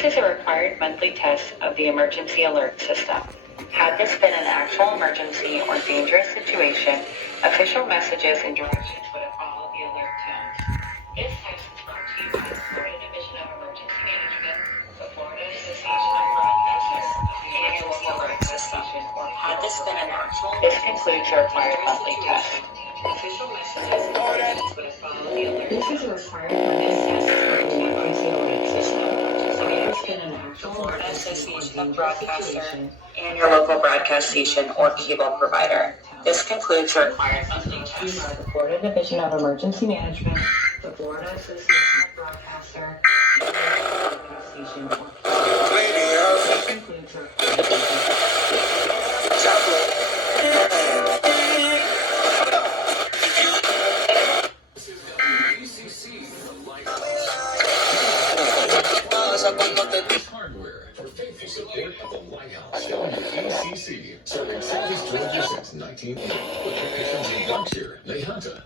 This is a required monthly test of the emergency alert system. Had this been an actual emergency or dangerous situation, official messages and directions would have followed the alert tones. This test is brought to you by the Florida Division of Emergency Management, the Florida Association of Broadcasters, and your local alert system. Had this been an actual This concludes the required monthly test. Official messages and directions would have followed the alert. This is a required monthly test of the emergency alert system. Florida Association of Broadcasters and your local broadcast station or cable provider. This concludes the required monthly test. By the Florida Division of Emergency Management, the Florida Association of Broadcasters, and your local broadcast station or cable provider. This concludes the required Hardware for faithful support of the Lighthouse. WECC, serving Southeast Georgia since 1980. With locations in Berkshire, Nahanta,